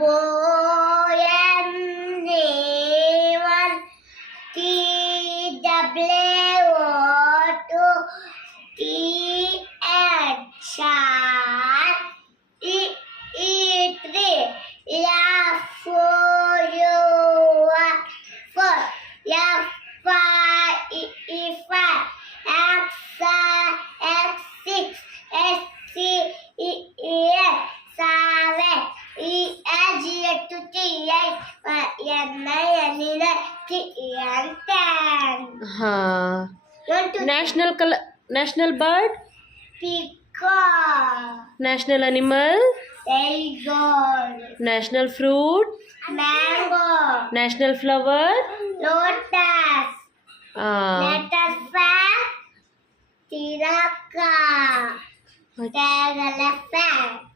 O-N-A-1 T-W-O-2 T-H-R E-E-3 F-O-U-1 4 F-5-E-5 X-6 S-C-E-E-N 7 E-H-G-H-T-H N-I-N-E-N T-E-N 10 national bird, Peacock national animal, Marigold national fruit, Mango national flower. Lotus uh, Letter Fan Tiraka Elephant